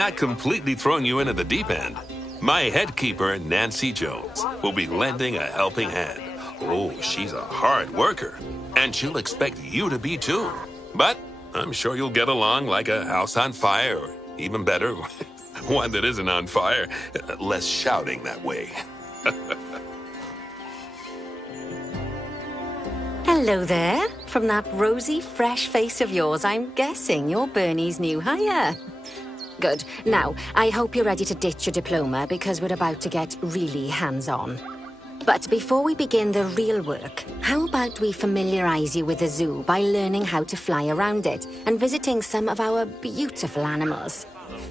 Not completely throwing you into the deep end. My head keeper, Nancy Jones, will be lending a helping hand. Oh, she's a hard worker, and she'll expect you to be too. But I'm sure you'll get along like a house on fire, or even better, one that isn't on fire. Less shouting that way. Hello there. From that rosy, fresh face of yours, I'm guessing you're Bernie's new hire. Good. Now, I hope you're ready to ditch your diploma because we're about to get really hands-on. But before we begin the real work, how about we familiarize you with the zoo by learning how to fly around it and visiting some of our beautiful animals.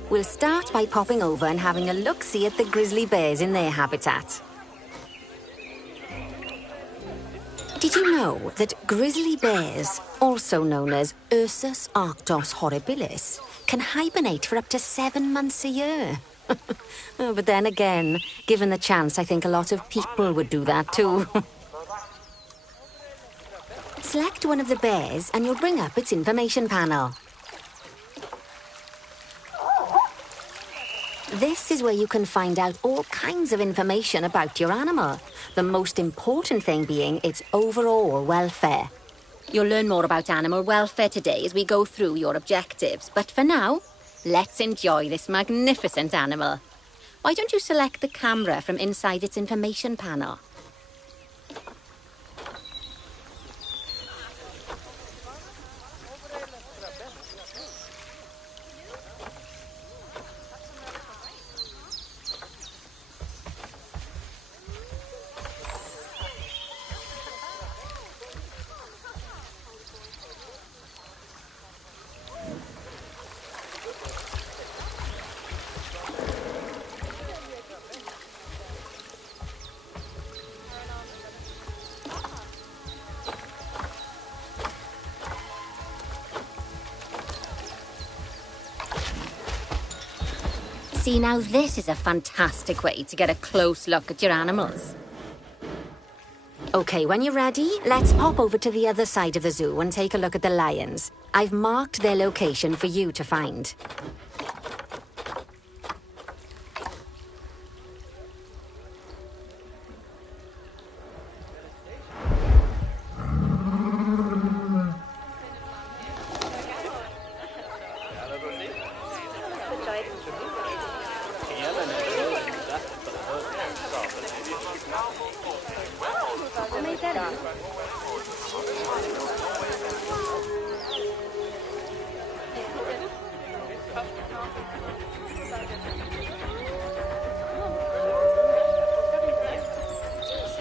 We'll start by popping over and having a look-see at the grizzly bears in their habitat. Did you know that grizzly bears, also known as Ursus arctos horribilis, can hibernate for up to 7 months a year? Oh, but then again, given the chance, I think a lot of people would do that too. Select one of the bears and you'll bring up its information panel. This is where you can find out all kinds of information about your animal. The most important thing being its overall welfare. You'll learn more about animal welfare today as we go through your objectives. But for now, let's enjoy this magnificent animal. Why don't you select the camera from inside its information panel? See, now this is a fantastic way to get a close look at your animals. Okay, when you're ready, let's pop over to the other side of the zoo and take a look at the lions. I've marked their location for you to find.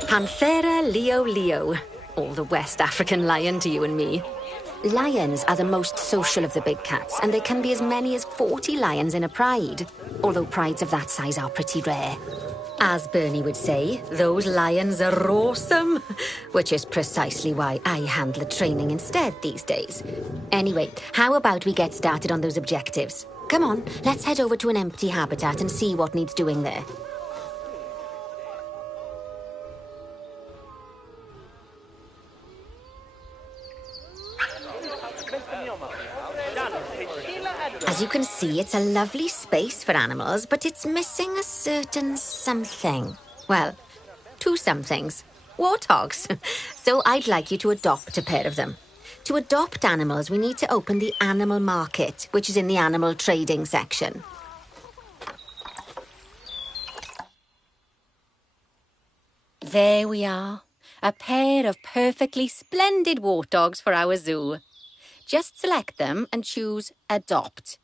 Panthera leo leo, or the West African lion to you and me. Lions are the most social of the big cats, and there can be as many as 40 lions in a pride, although prides of that size are pretty rare. As Bernie would say, those lions are awesome, which is precisely why I handle the training instead these days. Anyway, how about we get started on those objectives? Come on, let's head over to an empty habitat and see what needs doing there. As you can see, it's a lovely space for animals, but it's missing a certain something. Well, 2 somethings. Warthogs. So I'd like you to adopt a pair of them. To adopt animals, we need to open the animal market, which is in the animal trading section. There we are. A pair of perfectly splendid warthogs for our zoo. Just select them and choose Adopt.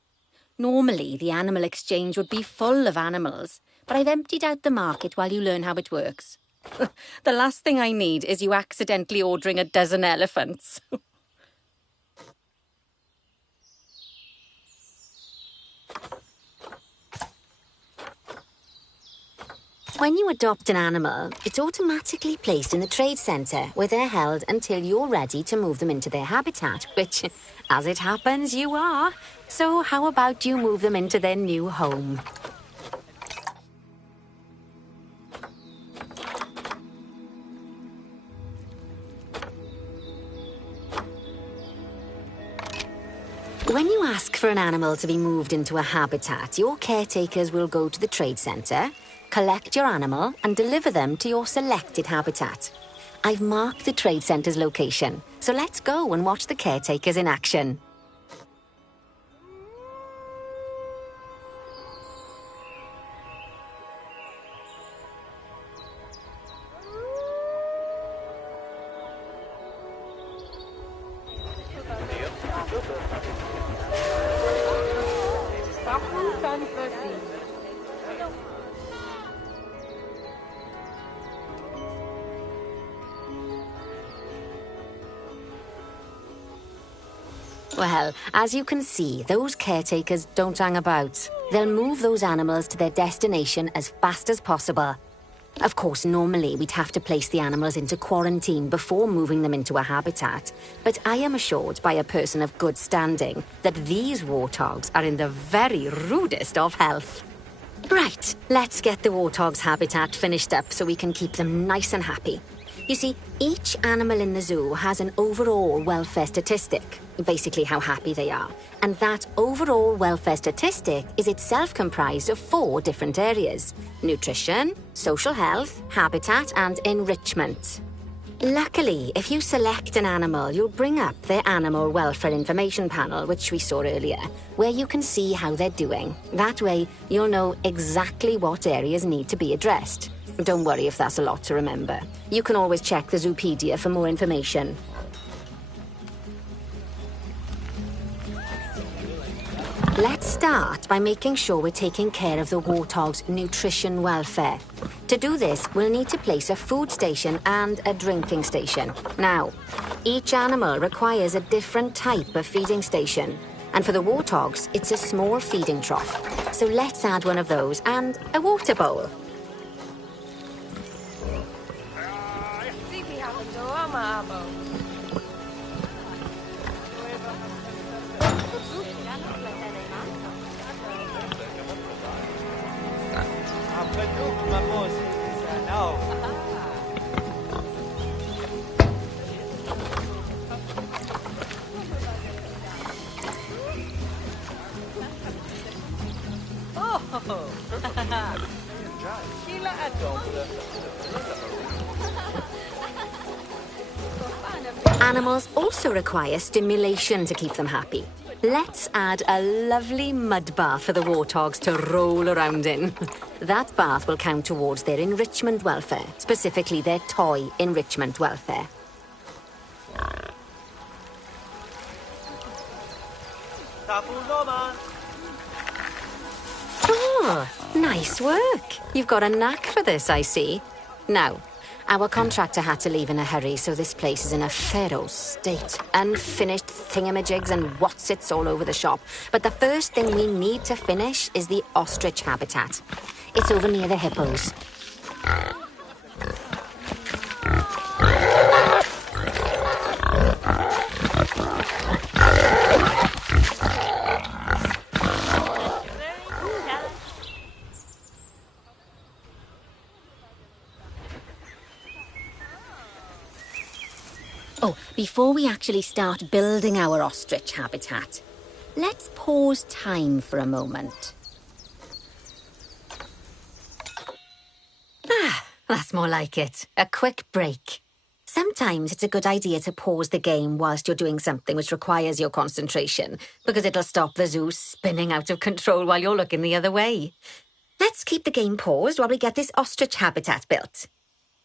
Normally, the animal exchange would be full of animals, but I've emptied out the market while you learn how it works. The last thing I need is you accidentally ordering a dozen elephants. When you adopt an animal, it's automatically placed in the trade centre, where they're held until you're ready to move them into their habitat, which, as it happens, you are. So how about you move them into their new home? When you ask for an animal to be moved into a habitat, your caretakers will go to the trade centre, collect your animal, and deliver them to your selected habitat. I've marked the trade centre's location, so let's go and watch the caretakers in action. Well, as you can see, those caretakers don't hang about. They'll move those animals to their destination as fast as possible. Of course, normally we'd have to place the animals into quarantine before moving them into a habitat, but I am assured by a person of good standing that these warthogs are in the very rudest of health. Right, let's get the warthog's habitat finished up so we can keep them nice and happy. You see, each animal in the zoo has an overall welfare statistic, basically how happy they are. And that overall welfare statistic is itself comprised of 4 different areas: nutrition, social health, habitat, and enrichment. Luckily, if you select an animal, you'll bring up their animal welfare information panel, which we saw earlier, where you can see how they're doing. That way, you'll know exactly what areas need to be addressed. Don't worry if that's a lot to remember. You can always check the Zoopedia for more information. Let's start by making sure we're taking care of the warthog's nutrition welfare. To do this, we'll need to place a food station and a drinking station. Now, each animal requires a different type of feeding station. And for the warthogs, it's a small feeding trough. So let's add one of those and a water bowl. Animals also require stimulation to keep them happy. Let's add a lovely mud bath for the warthogs to roll around in. That bath will count towards their enrichment welfare, specifically their toy enrichment welfare. Oh, nice work. You've got a knack for this, I see. Now, our contractor had to leave in a hurry, so this place is in a feral state. Unfinished thingamajigs and whatsits all over the shop. But the first thing we need to finish is the ostrich habitat. It's over near the hippos. Oh, before we actually start building our ostrich habitat, let's pause time for a moment. Ah, that's more like it. A quick break. Sometimes it's a good idea to pause the game whilst you're doing something which requires your concentration, because it'll stop the zoo spinning out of control while you're looking the other way. Let's keep the game paused while we get this ostrich habitat built.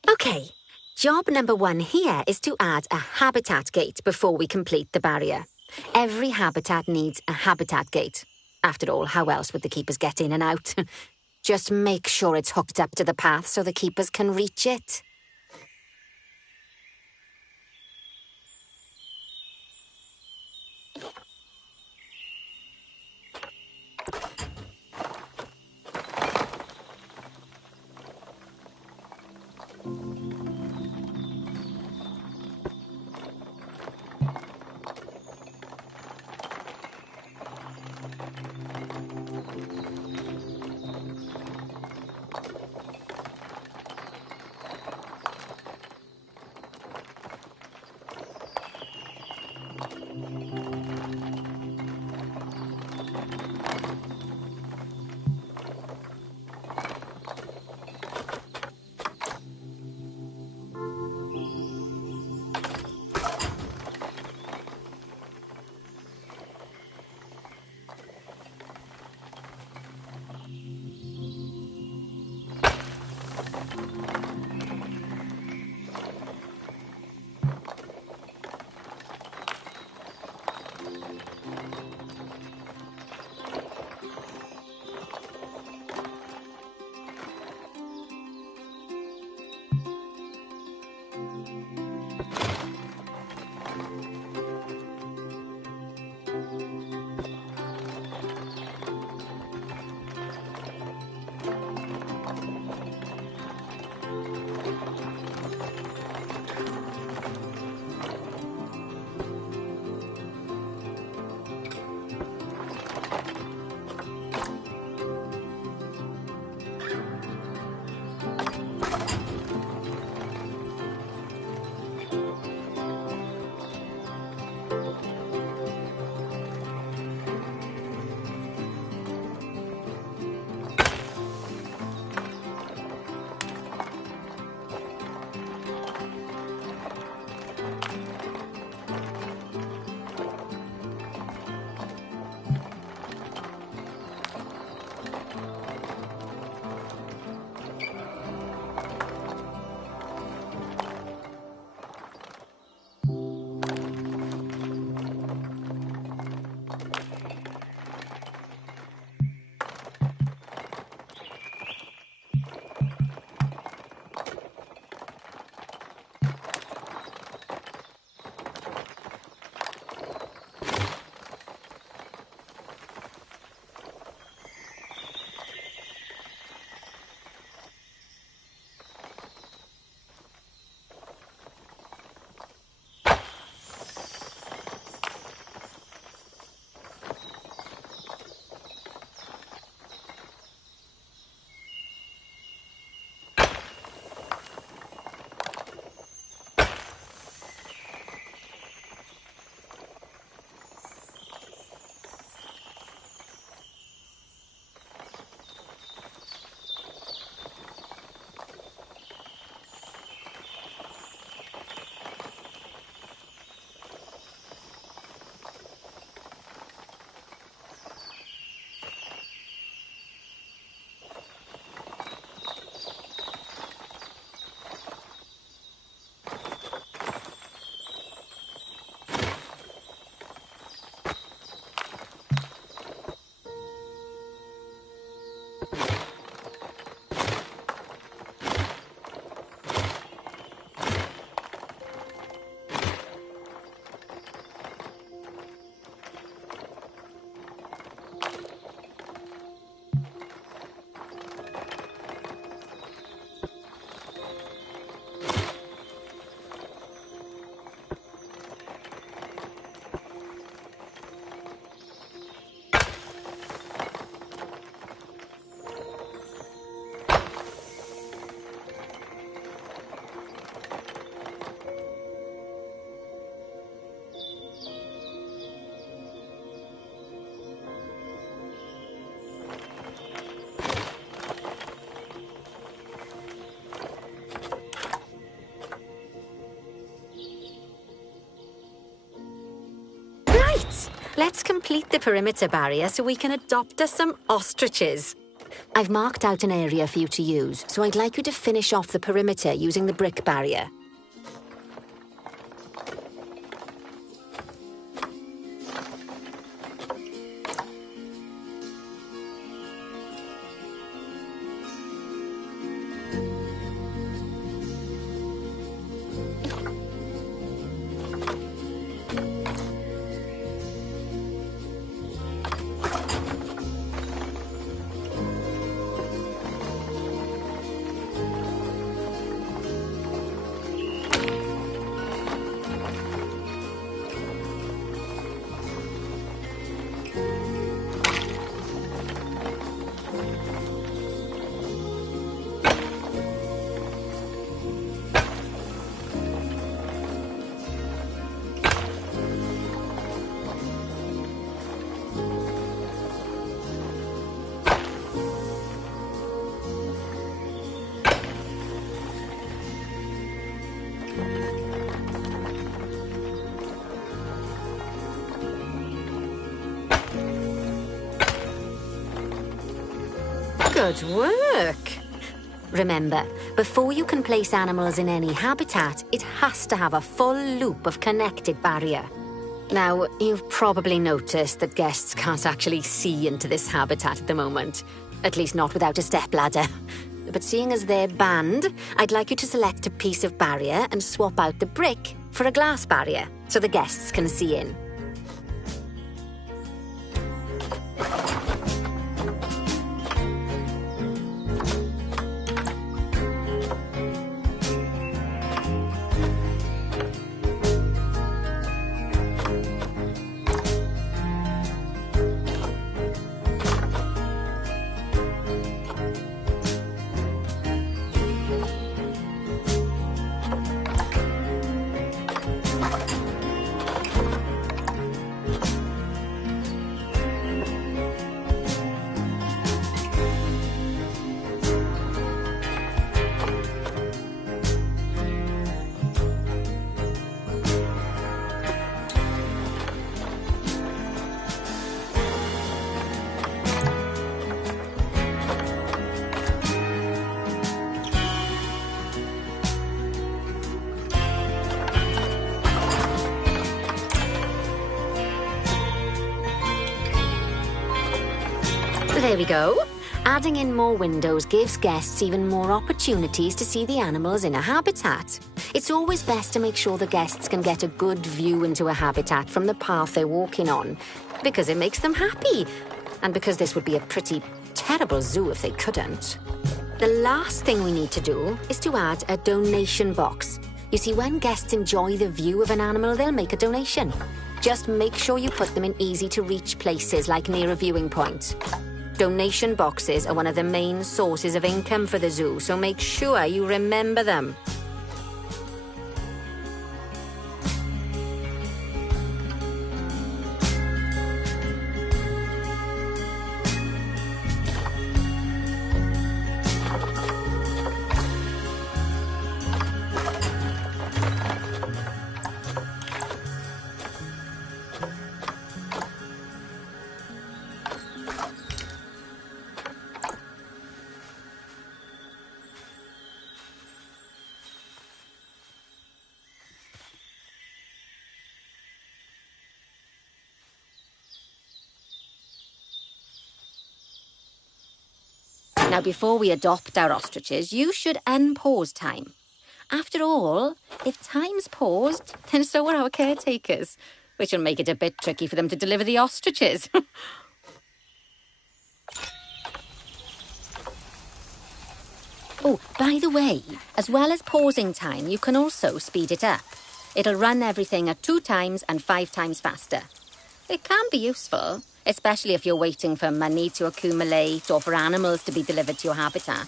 Okay. Job number 1 here is to add a habitat gate before we complete the barrier. Every habitat needs a habitat gate. After all, how else would the keepers get in and out? Just make sure it's hooked up to the path so the keepers can reach it. Let's complete the perimeter barrier so we can adopt us some ostriches. I've marked out an area for you to use, so I'd like you to finish off the perimeter using the brick barrier. Good work! Remember, before you can place animals in any habitat, it has to have a full loop of connected barrier. Now, you've probably noticed that guests can't actually see into this habitat at the moment. At least not without a stepladder. But seeing as they're banned, I'd like you to select a piece of barrier and swap out the brick for a glass barrier, so the guests can see in. There we go. Adding in more windows gives guests even more opportunities to see the animals in a habitat. It's always best to make sure the guests can get a good view into a habitat from the path they're walking on, because it makes them happy, and because this would be a pretty terrible zoo if they couldn't. The last thing we need to do is to add a donation box. You see, when guests enjoy the view of an animal, they'll make a donation. Just make sure you put them in easy-to-reach places, like near a viewing point. Donation boxes are one of the main sources of income for the zoo, so make sure you remember them. Now, before we adopt our ostriches, you should unpause time. After all, if time's paused, then so are our caretakers, which will make it a bit tricky for them to deliver the ostriches. Oh, by the way, as well as pausing time, you can also speed it up. It'll run everything at 2 times and 5 times faster. It can be useful, especially if you're waiting for money to accumulate or for animals to be delivered to your habitat.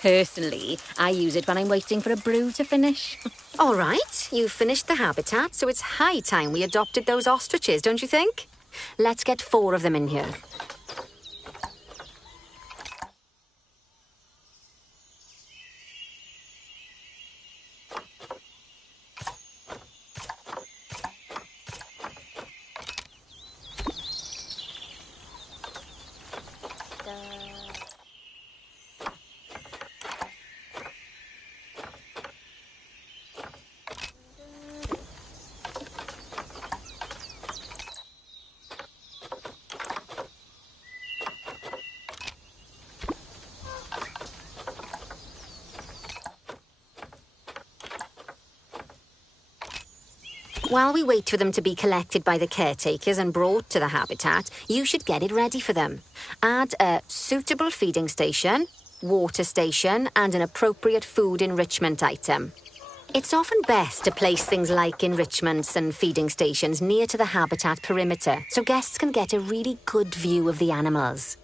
Personally, I use it when I'm waiting for a brew to finish. All right, you've finished the habitat, so it's high time we adopted those ostriches, don't you think? Let's get 4 of them in here. While we wait for them to be collected by the caretakers and brought to the habitat, you should get it ready for them. Add a suitable feeding station, water station, and an appropriate food enrichment item. It's often best to place things like enrichments and feeding stations near to the habitat perimeter, so guests can get a really good view of the animals.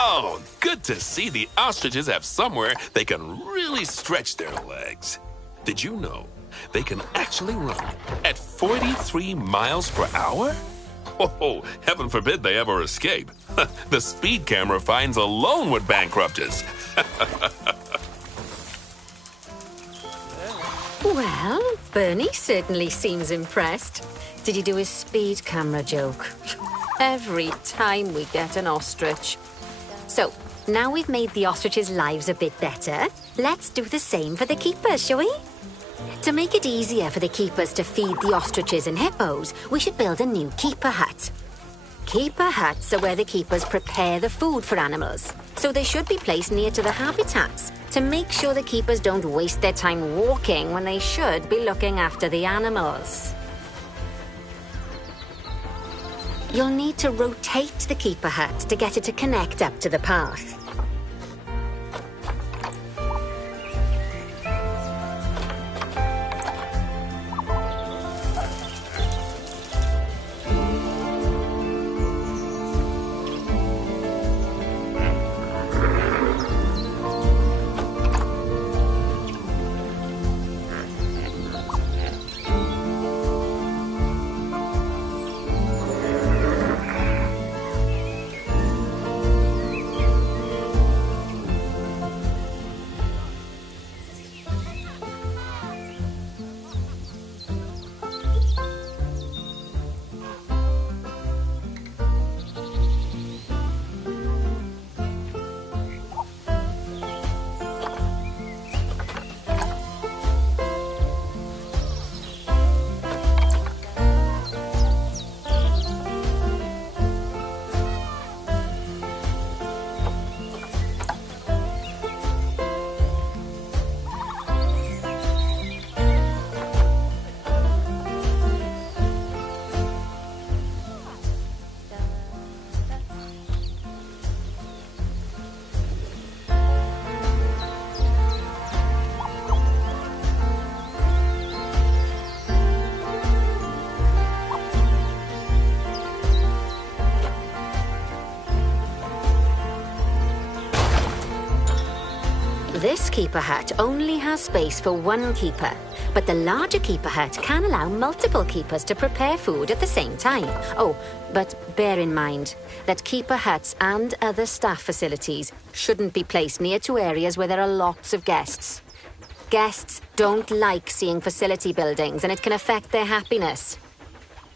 Oh, good to see the ostriches have somewhere they can really stretch their legs. Did you know they can actually run at 43 miles per hour? Oh, heaven forbid they ever escape. The speed camera fines alone would bankrupt us. Well, Bernie certainly seems impressed. Did you do his speed camera joke? Every time we get an ostrich. So, now we've made the ostriches' lives a bit better, let's do the same for the keepers, shall we? To make it easier for the keepers to feed the ostriches and hippos, we should build a new keeper hut. Keeper huts are where the keepers prepare the food for animals, so they should be placed near to the habitats to make sure the keepers don't waste their time walking when they should be looking after the animals. You'll need to rotate the keeper hut to get it to connect up to the path. This keeper hut only has space for one keeper, but the larger keeper hut can allow multiple keepers to prepare food at the same time. Oh, but bear in mind that keeper huts and other staff facilities shouldn't be placed near to areas where there are lots of guests. Guests don't like seeing facility buildings, and it can affect their happiness.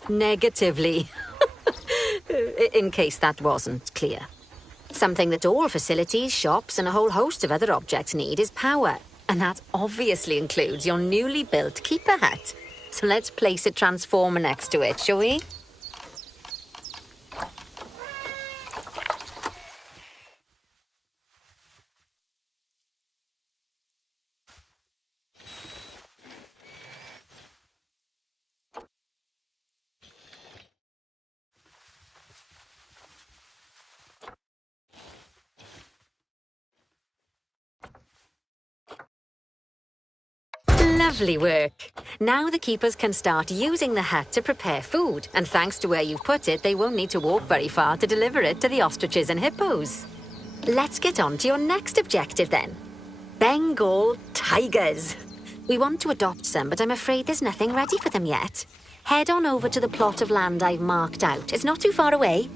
Negatively. In case that wasn't clear. Something that all facilities, shops, and a whole host of other objects need is power. And that obviously includes your newly built keeper hut. So let's place a transformer next to it, shall we? Lovely work. Now the keepers can start using the hut to prepare food, and thanks to where you've put it, they won't need to walk very far to deliver it to the ostriches and hippos. Let's get on to your next objective then. Bengal tigers. We want to adopt some, but I'm afraid there's nothing ready for them yet. Head on over to the plot of land I've marked out. It's not too far away.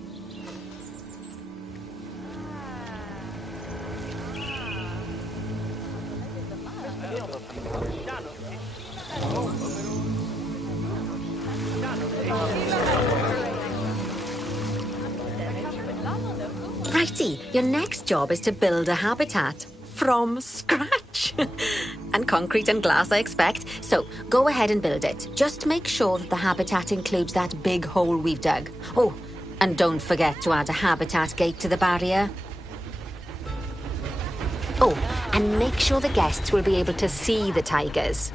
Righty, your next job is to build a habitat. From scratch. And concrete and glass, I expect. So, go ahead and build it. Just make sure that the habitat includes that big hole we've dug. Oh, and don't forget to add a habitat gate to the barrier. Oh, and make sure the guests will be able to see the tigers.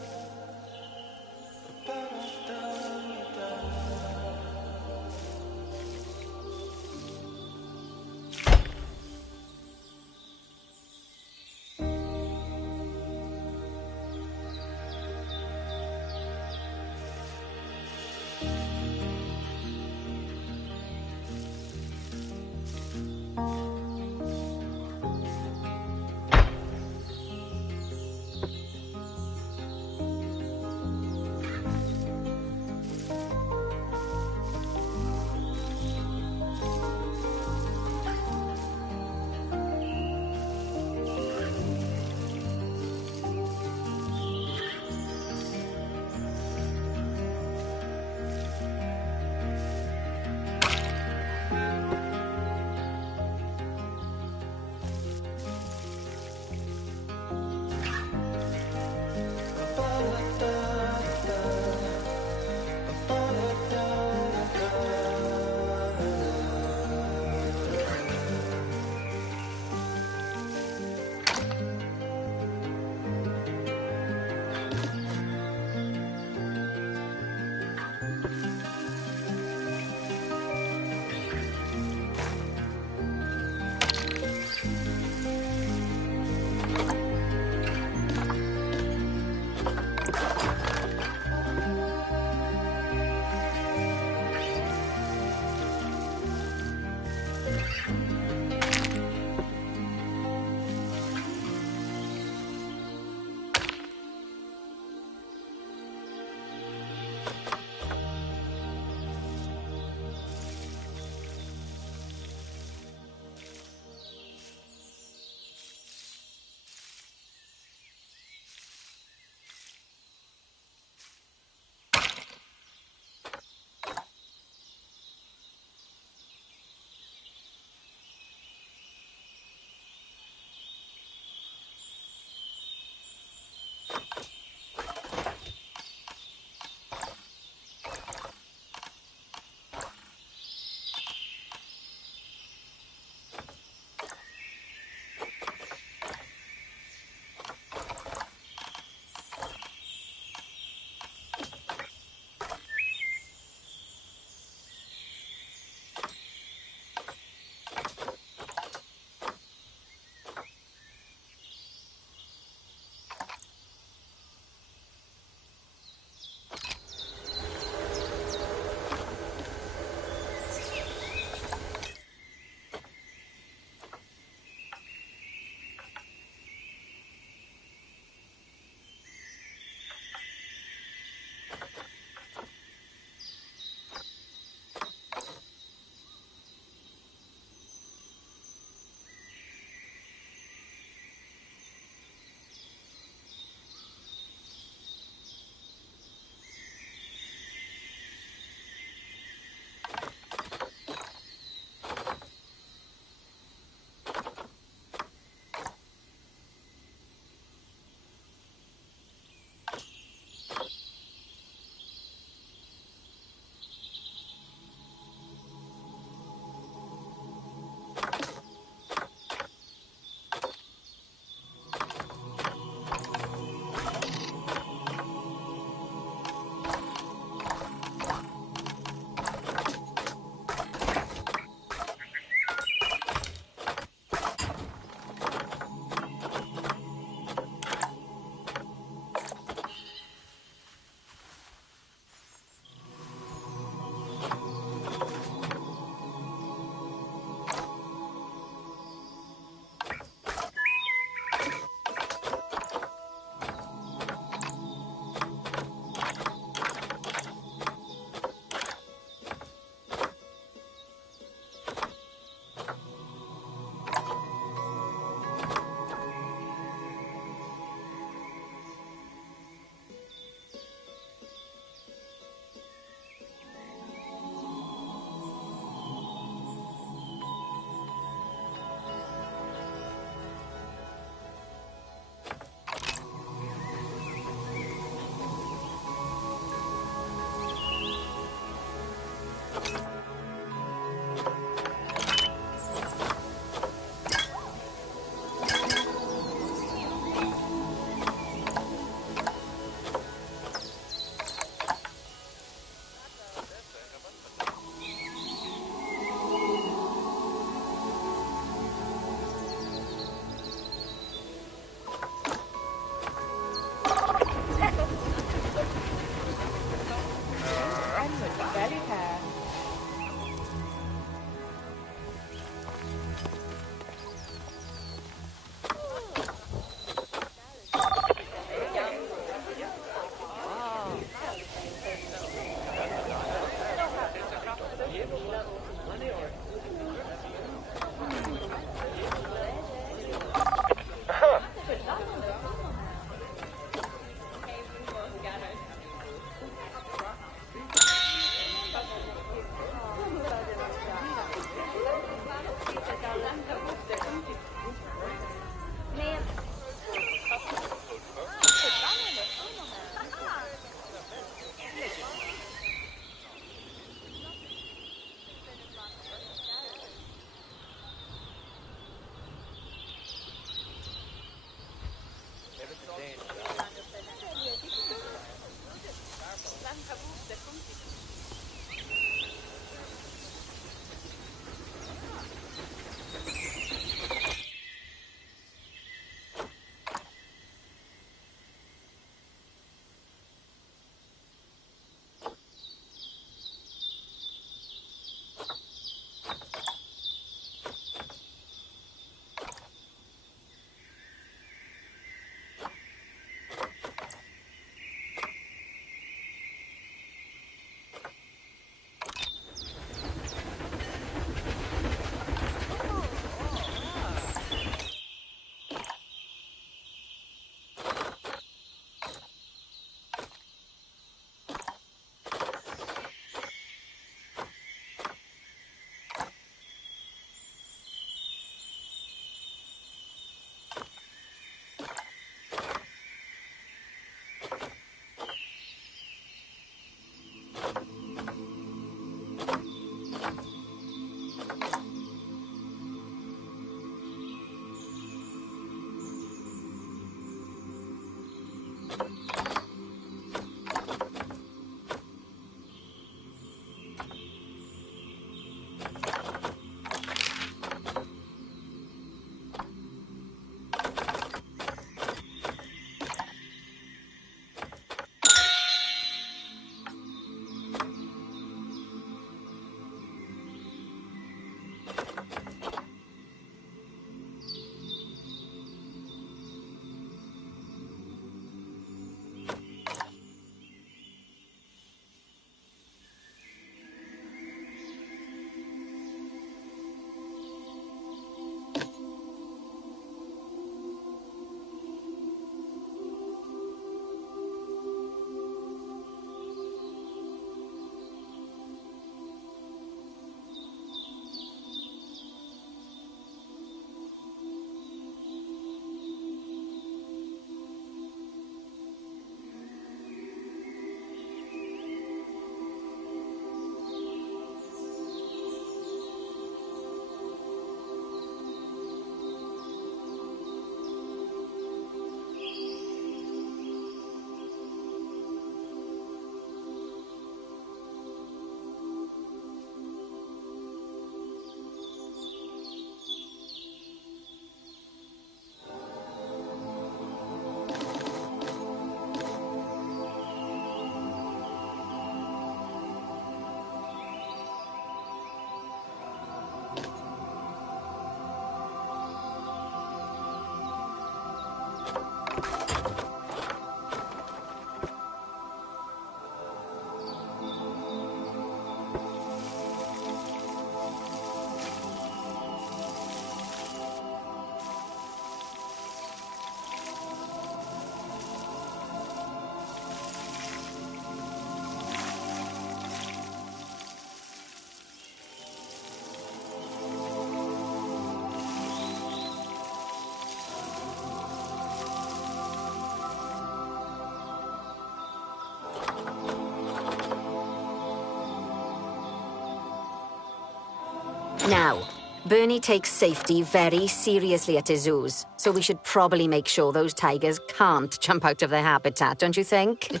Now, Bernie takes safety very seriously at his zoos, so we should probably make sure those tigers can't jump out of their habitat, don't you think?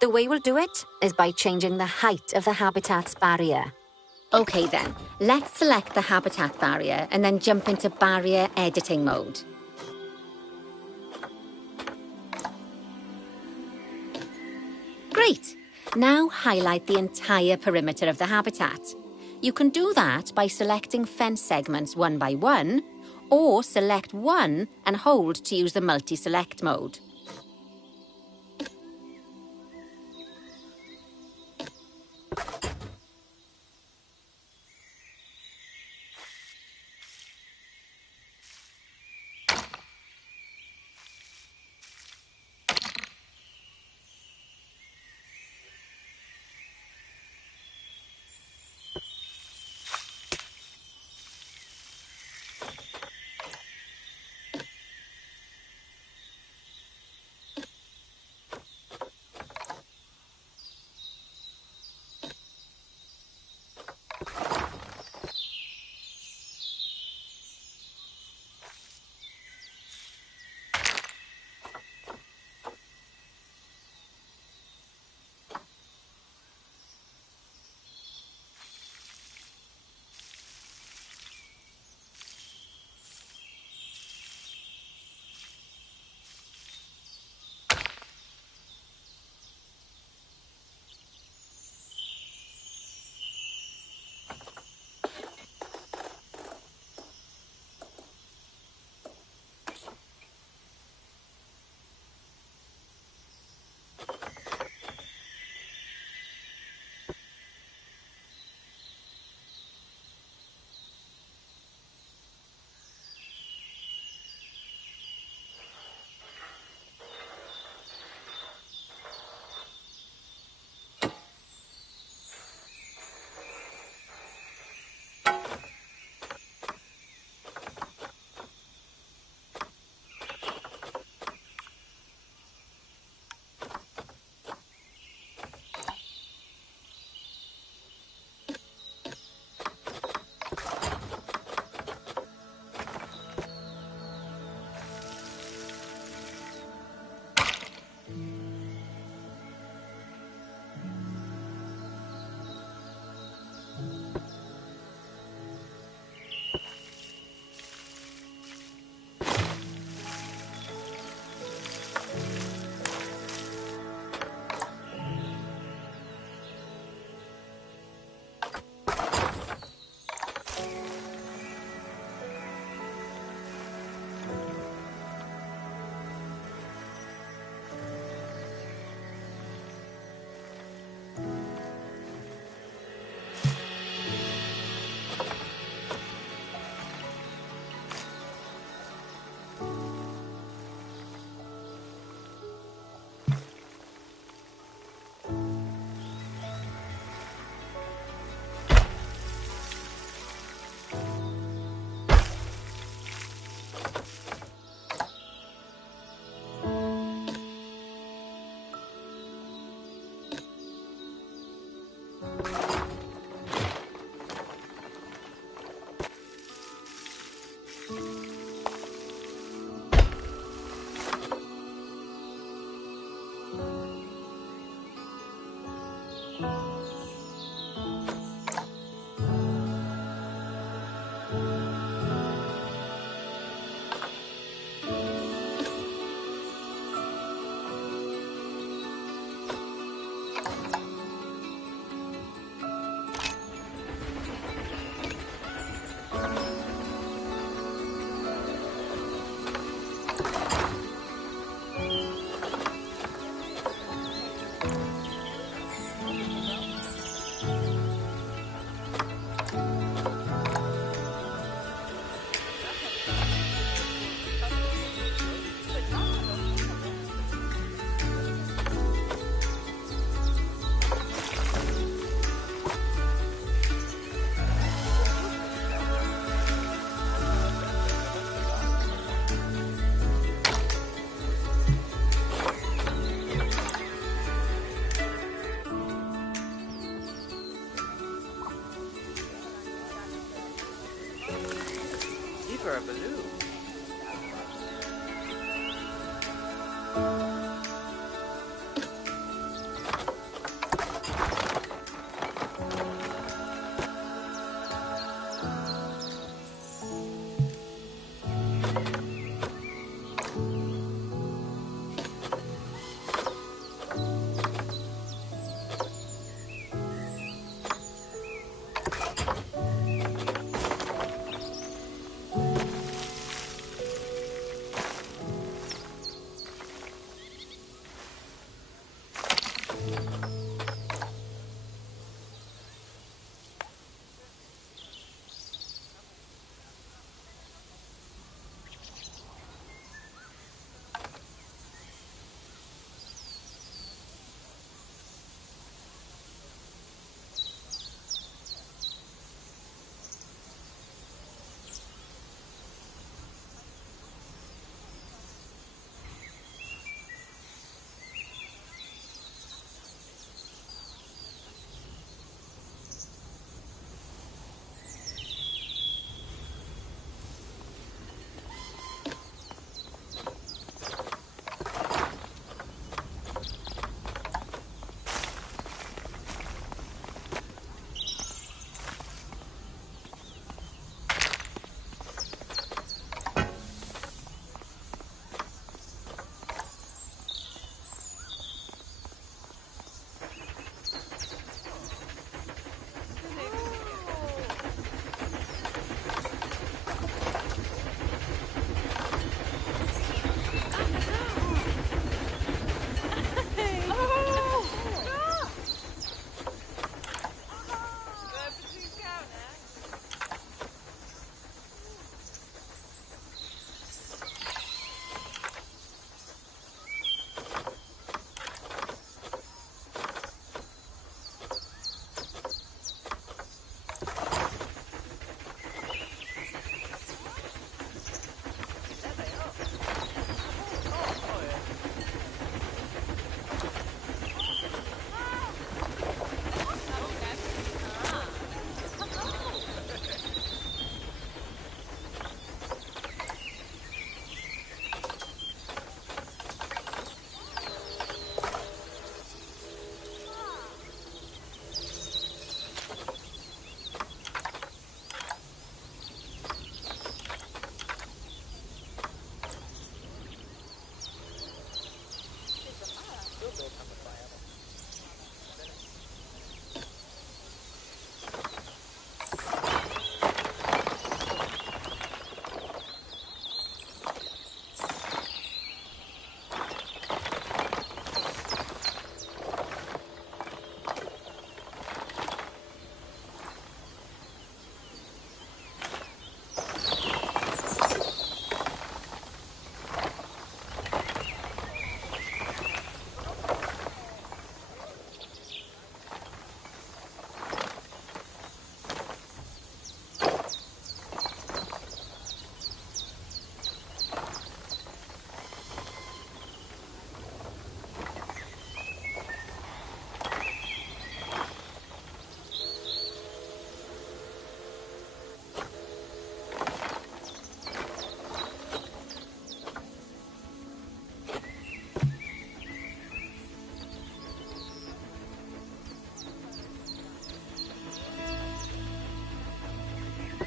The way we'll do it is by changing the height of the habitat's barrier. Okay then, let's select the habitat barrier and then jump into barrier editing mode. Great! Now highlight the entire perimeter of the habitat. You can do that by selecting fence segments one by one, or select one and hold to use the multi-select mode. for a balloon.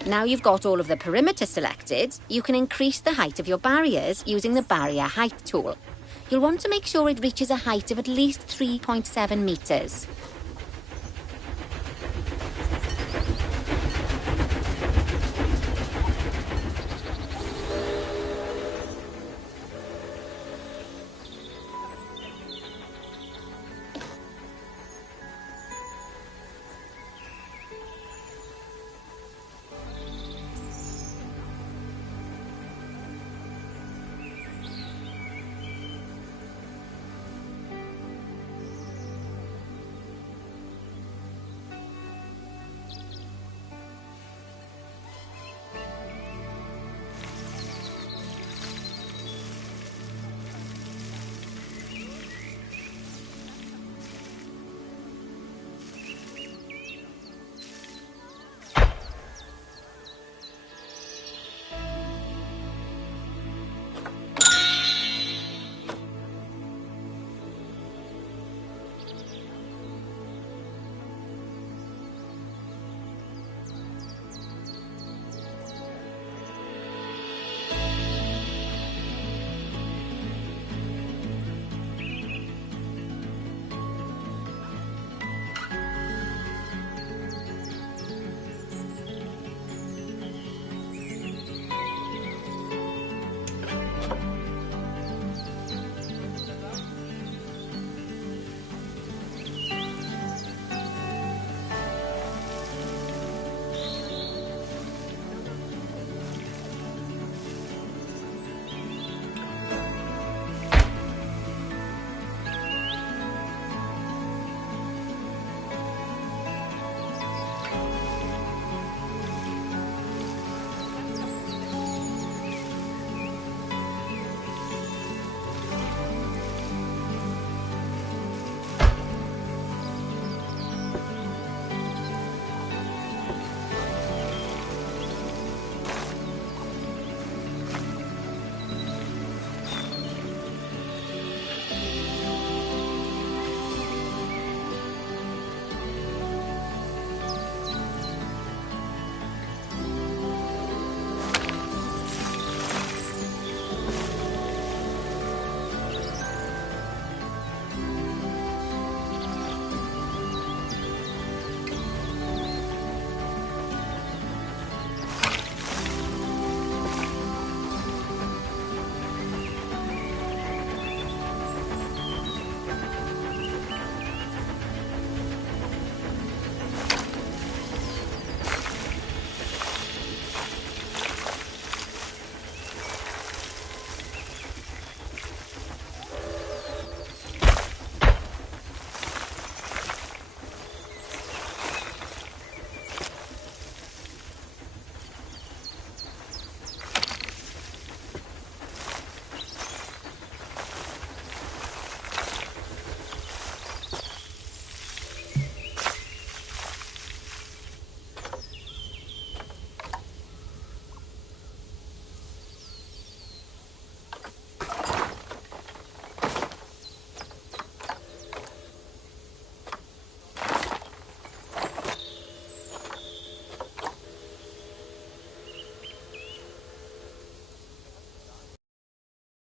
Now you've got all of the perimeter selected, you can increase the height of your barriers using the barrier height tool. You'll want to make sure it reaches a height of at least 3.7 metres.